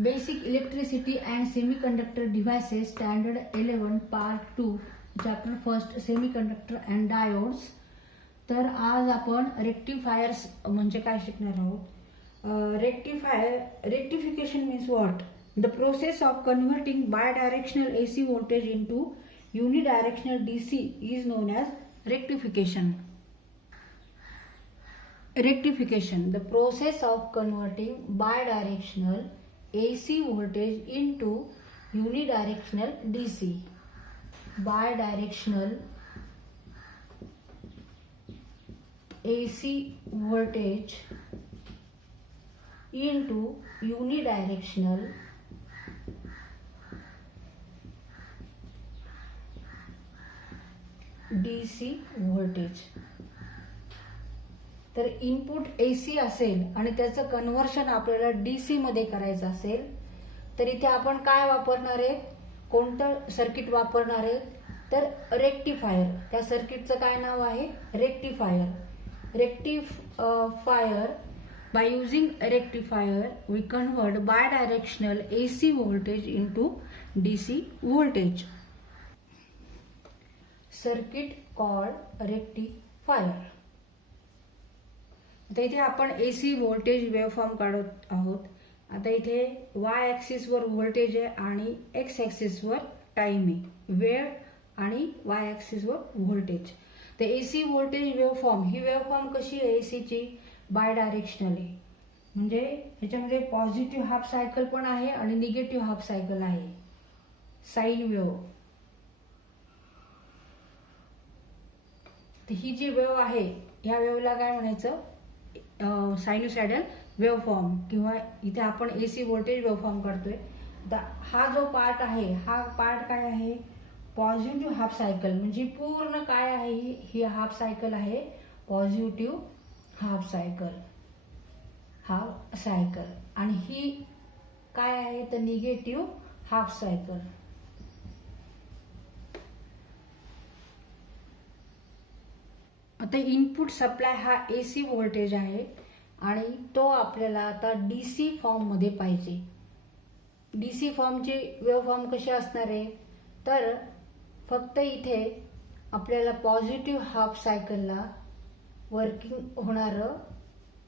Basic electricity and semiconductor devices standard 11 part 2 chapter first semiconductor and diodes. तर आज आपण rectifiers म्हणजे काय शिकणार आहोत. Rectification means what? The process of converting bidirectional AC voltage into unidirectional DC is non as rectification. Rectification, the process of converting bidirectional AC voltage into unidirectional DC. Bidirectional AC voltage into unidirectional DC voltage. तर input AC असेल आणि त्याचं conversion आपल्याला DC मध्ये करायचं असेल तर इथे आपण काय वापरणार आहे, कोणतं सर्किट वापरणार आहे, तर रेक्टिफायर. त्या सर्किटचं काय नाव आहे, rectifier. Rectifier by using rectifier we convert bidirectional AC voltage into DC voltage. Circuit called rectifier. आता इथे आपण AC व्होल्टेज वेवफॉर्म काढत आहोत. आता इथे Y ॲक्सिस वर व्होल्टेज आहे आणि X ॲक्सिस वर टाइम आहे, वेळ, आणि Y ॲक्सिस वर व्होल्टेज. तर AC व्होल्टेज वेवफॉर्म, ही वेवफॉर्म कशी आहे AC ची, बायडायरेक्शनल आहे. म्हणजे ह्याच्यामध्ये पॉझिटिव्ह हाफ सायकल पण आहे आणि निगेटिव्ह हाफ सायकल आहे, साइन वेव. तर ही जी वेव आहे ह्या वेवला काय म्हणायचं, सायनुसायडल वेवफॉर्म, किंवा इथे आपण AC व्होल्टेज वेवफॉर्म करतोय. हा जो पार्ट आहे, हा पार्ट काय आहे, पॉझिटिव्ह हाफ सायकल. म्हणजे पूर्ण काय आहे, ही हाफ सायकल आहे, positive half cycle, half cycle. आणि ही काय आहे, तर निगेटिव्ह हाफ सायकल. आता इनपुट सप्लाय हा AC व्होल्टेज आहे आणि तो आपल्याला आता DC फॉर्म मध्ये पाहिजे. DC फॉर्मची वेवफॉर्म कशी असणार आहे, तर फक्त इथे आपल्याला पॉझिटिव्ह हाफ सायकलला वर्किंग होणारं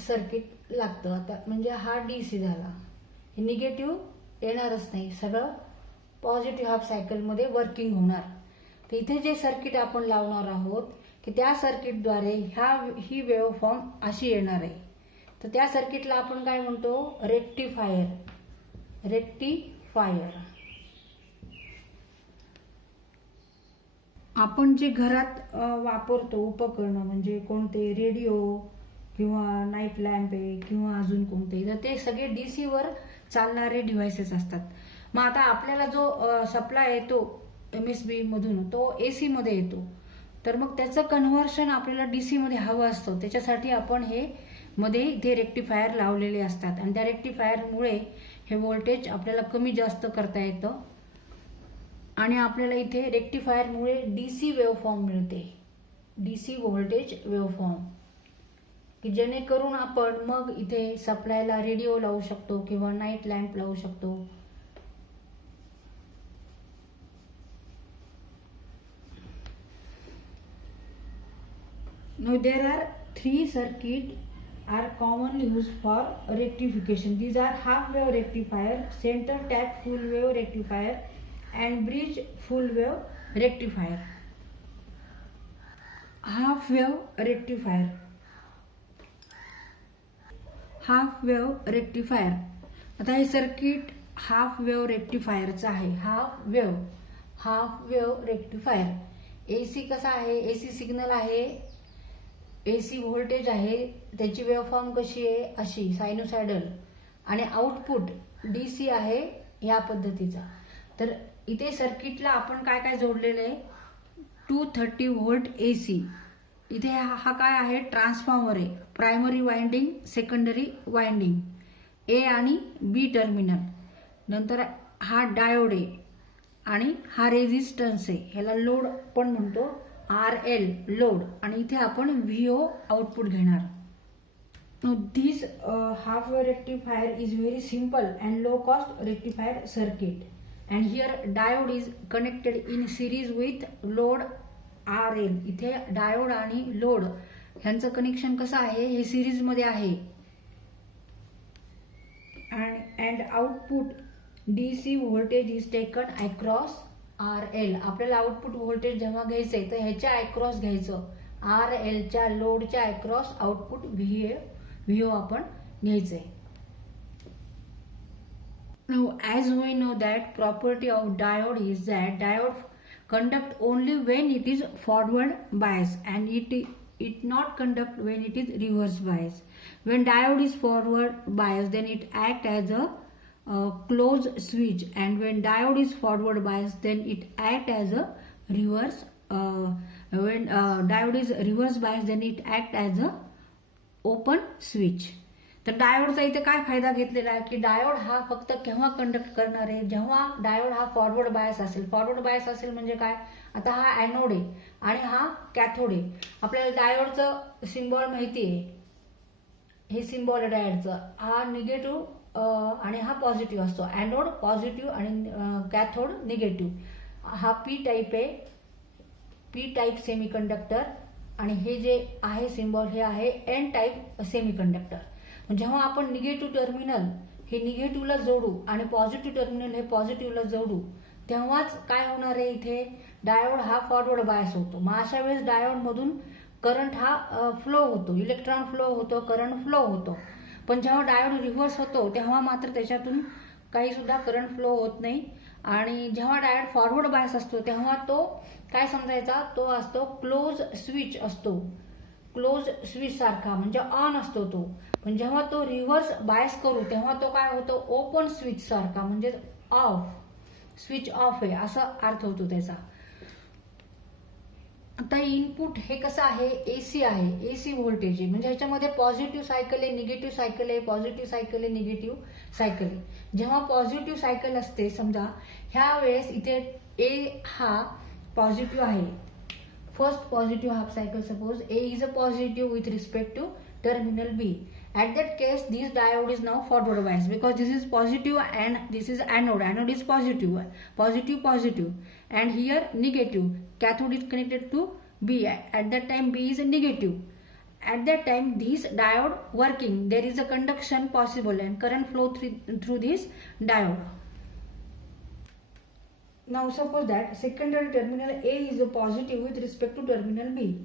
सर्किट लागतं. आता म्हणजे हा DC झाला, निगेटिव्ह येणारच नाही, सगळं पॉझिटिव्ह हाफ सायकलमध्ये वर्किंग होणार. तर इथे जे सर्किट आपण लावणार आहोत की त्या सर्किटद्वारे ही वेवफॉर्म अशी येणार आहे. तर त्या सर्किटला आपण काय म्हणतो, रेक्टिफायर. रेक्टिफायर. आपण जे घरात वापरतो उपकरण, म्हणजे कोणते, रेडिओ किंवा नाईट लॅम्प आहे किंवा अजून कोणते, तर ते सगळे DC वर चालणारे डिव्हाइसेस असतात. मग आता आपल्याला जो सप्लाय येतो MSB मधून तो AC मध्ये येतो. तर मग त्याचं कन्व्हर्शन आपल्याला DC मध्ये हवं असतं. त्याच्यासाठी आपण हे मध्ये इथे रेक्टिफायर लावलेले असतात आणि त्या रेक्टिफायरमुळे हे व्होल्टेज आपल्याला कमी जास्त करता येतं आणि आपल्याला इथे रेक्टिफायरमुळे DC वेवफॉर्म मिळते, DC व्होल्टेज वेवफॉर्म, की जेणेकरून आपण मग इथे सप्लायला रेडिओ लावू शकतो किंवा नाईट लॅम्प लावू शकतो. Now there are three circuits are commonly used for rectification. These are half wave rectifier, center tap full wave rectifier, and bridge full wave rectifier. Half wave rectifier. Half wave rectifier. आता हे circuit half wave रेक्टिफायरचं आहे. Half wave rectifier. AC कसा आहे, AC signal आहे, AC voltage आहे, त्याची waveform कशी आहे, अशी सायनुसायडल, आणि आउटपुट DC आहे या पद्धतीचा. तर इथे सर्किटला आपण काय काय जोडलेलं आहे, 230 व्होल्ट AC. इथे हा काय आहे, ट्रान्सफॉर्मर आहे, primary winding, secondary winding, A आणि B टर्मिनल. नंतर हा डायोड आहे आणि हा रेझिस्टन्स आहे, ह्याला लोड पण म्हणतो, RL लोड. आणि इथे आपण VO आउटपुट घेणार. Now this half wave rectifier is very simple and low cost rectifier circuit, and here diode is connected in series with load RL. इथे डायोड आणि लोड ह्यांचं कनेक्शन कसं आहे, हे सिरीज मध्ये आहे. and output DC voltage is taken across RL. आपल्याला output voltage जेव्हा घ्यायचंय तर ह्याच्या अक्रॉस घ्यायचं, RL च्या लोडच्या अक्रॉस आउटपुट VO आपण घ्यायचंय. Now as we know that property of diode is that diode conduct only when it is forward bias and it not conduct when it is reverse bias. When diode is forward bias then it act as a closed switch, and when diode is forward bias then it act as a reverse when diode is reverse bias then it act as a open switch. तर डायोडचा इथे काय फायदा घेतलेला आहे की diode हा फक्त केव्हा कंडक्ट करणार आहे, जेव्हा डायोड हा फॉरवर्ड बायस असेल. फॉरवर्ड बायस असेल म्हणजे काय, आता हा ॲनोड आहे आणि हा कॅथोड आहे. आपल्याला डायोडचं सिम्बॉल माहिती आहे, हे सिम्बॉल आहे डायोडचं. हा निगेटिव्ह आणि हा पॉझिटिव्ह असतो. ॲनोड पॉझिटिव्ह आणि कॅथोड निगेटिव्ह. हा पी टाईप आहे, पी टाईप सेमीकंडक्टर, आणि हे जे आहे सिम्बॉल हे आहे एन टाईप सेमीकंडक्टर. जेव्हा आपण निगेटिव्ह टर्मिनल हे निगेटिव्हला जोडू आणि पॉझिटिव्ह टर्मिनल हे पॉझिटिव्हला जोडू तेव्हाच काय होणार आहे, इथे डायोड हा फॉरवर्ड बायस होतो. मग अशा वेळेस डायोड मधून करंट हा फ्लो होतो, इलेक्ट्रॉन फ्लो होतो, करंट फ्लो होतो. पण जेव्हा डायोड रिव्हर्स होतो तेव्हा मात्र त्याच्यातून काही सुद्धा करंट फ्लो होत नाही. आणि जेव्हा डायोड फॉरवर्ड बायस असतो तेव्हा तो काय समजायचा, तो असतो क्लोज स्विच असतो, क्लोज स्विच सारखा म्हणजे ऑन असतो तो. पण जेव्हा तो रिव्हर्स बायस करू तेव्हा तो काय होतो, ओपन स्विच सारखा म्हणजे ऑफ, स्विच ऑफ आहे असा अर्थ होतो त्याचा. आता इनपुट हे कसं आहे, एसी आहे, एसी व्होल्टेज आहे. म्हणजे ह्याच्यामध्ये पॉझिटिव्ह सायकल आहे, निगेटिव्ह सायकल आहे, पॉझिटिव्ह सायकल आहे, निगेटिव्ह सायकल आहे. जेव्हा पॉझिटिव्ह सायकल असते समजा ह्या वेळेस इथे ए हा पॉझिटिव्ह आहे, first positive half cycle, suppose A is a positive with respect to terminal B. At that case, this diode is now forward bias because this is positive and this is anode. Anode is positive, positive, positive, and here negative. Cathode is connected to B. At that time, B is negative. At that time, this diode working, there is a conduction possible and current flow through this diode. Now suppose that secondary terminal A is a positive with respect to terminal B.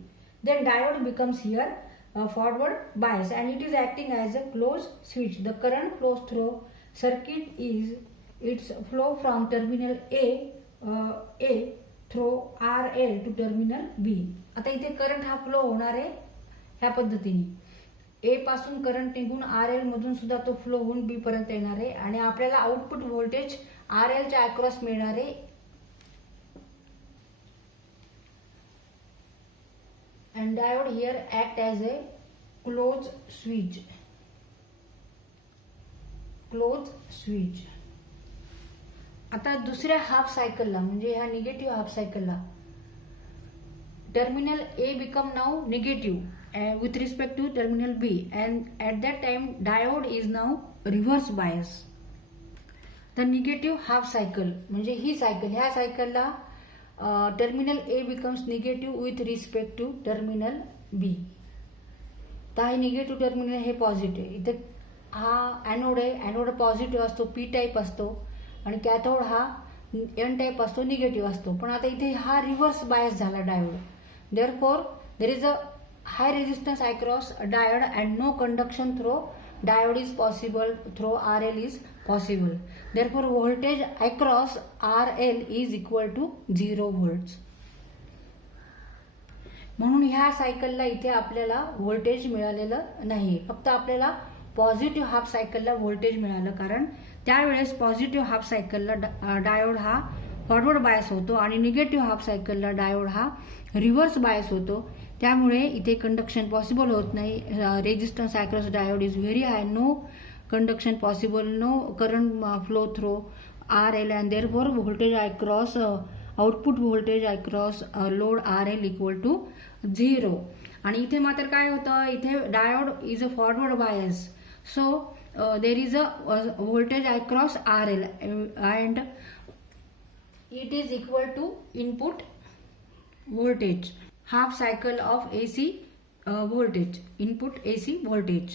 Then diode becomes here a forward bias and it is acting as a closed switch. The current flows through circuit is its flow from terminal A through RL to terminal B. आता इथे current हा flow होणार आहे ह्या पद्धतीने. ए पासून current निघून RL मधून सुद्धा तो फ्लो होऊन B पर्यंत येणार आहे आणि आपल्याला आउटपुट व्होल्टेज RL च्या अक्रॉस मिळणार आहे. And diode here act as a closed switch. Closed switch. आता दुसऱ्या हाफ सायकलला म्हणजे ह्या निगेटिव्ह हाफ सायकलला terminal A become now negative with respect to terminal B, and at that time diode is now reverse bias. The negative half cycle म्हणजे ही cycle, ह्या सायकलला terminal A becomes negative with respect to terminal B. तर हे negative terminal हे positive. इथे हा anode आहे, anode positive असतो, पी टाईप असतो, आणि कॅथोड हा एन टाईप असतो, निगेटिव्ह असतो. पण आता इथे हा रिव्हर्स बायस झाला diode. Therefore there is a high resistance across diode and no conduction through diode is possible, through RL is possible. Therefore voltage across RL is equal to 0 volts. म्हणून ह्या सायकलला इथे आपल्याला व्होल्टेज मिळालेलं नाही, फक्त आपल्याला पॉझिटिव्ह हाफ सायकलला व्होल्टेज मिळालं, कारण त्यावेळेस पॉझिटिव्ह हाफ सायकलला डायोड हा फॉरवर्ड बायस होतो आणि निगेटिव्ह हाफ सायकलला डायोड हा रिव्हर्स बायस होतो. त्यामुळे इथे कंडक्शन पॉसिबल होत नाही. Resistance across diode is very high, no conduction possible, no current flow through RL, and therefore voltage across output voltage across load RL equal to 0. आणि इथे मात्र काय होतं, इथे diode is a forward bias, so there is a voltage across RL and it is equal to input voltage, half cycle of AC voltage, input AC voltage.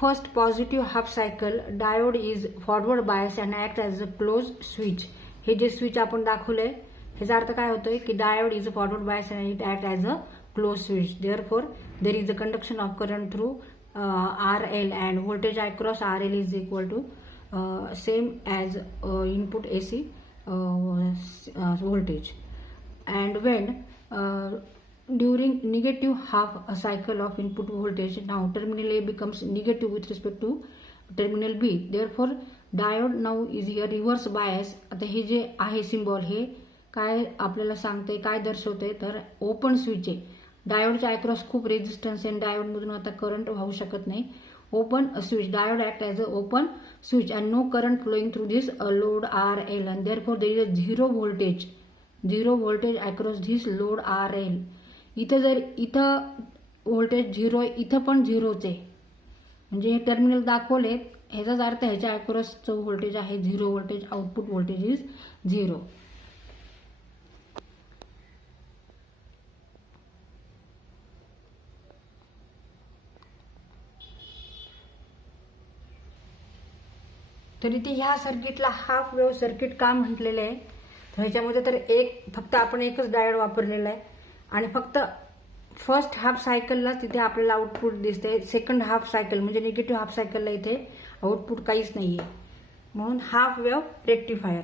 First positive half cycle diode is forward bias and act as a closed switch. हे जे switch आपण दाखवलंय ह्याचा अर्थ काय होतोय की diode is a forward bias and it act as a closed switch. Therefore there is a conduction of current through RL and voltage across RL is equal to same as input AC voltage. And when during negative half a cycle of input voltage, now terminal A becomes negative with respect to terminal B. Therefore diode now is a reverse bias. आता हे जे आहे symbol हे काय आपल्याला सांगते, काय दर्शवते, तर ओपन स्विच आहे. डायोडच्या अक्रॉस खूप रेजिस्टन्स आहे, डायोड मधून आता करंट वाहू शकत नाही. Open a switch, diode act as a open switch and no current flowing through this load RL, and therefore there is a zero voltage across this load RL. इथं जर इथं voltage zero, इथं पण झिरोच आहे, म्हणजे हे टर्मिनल दाखवले ह्याचाच अर्थ ह्याच्या अक्रॉसचं व्होल्टेज आहे zero voltage, output voltage is zero. तर इथे ह्या सर्किटला हाफ वेव्ह सर्किट का म्हटलेलं आहे, तर ह्याच्यामध्ये तर फक्त आपण एकच डायोड वापरलेला आहे आणि फक्त फर्स्ट हाफ सायकलला तिथे आपल्याला आउटपुट दिसते. सेकंड हाफ सायकल म्हणजे निगेटिव्ह हाफ सायकलला इथे आउटपुट काहीच नाहीये, म्हणून हाफ वेव्ह रेक्टिफायर.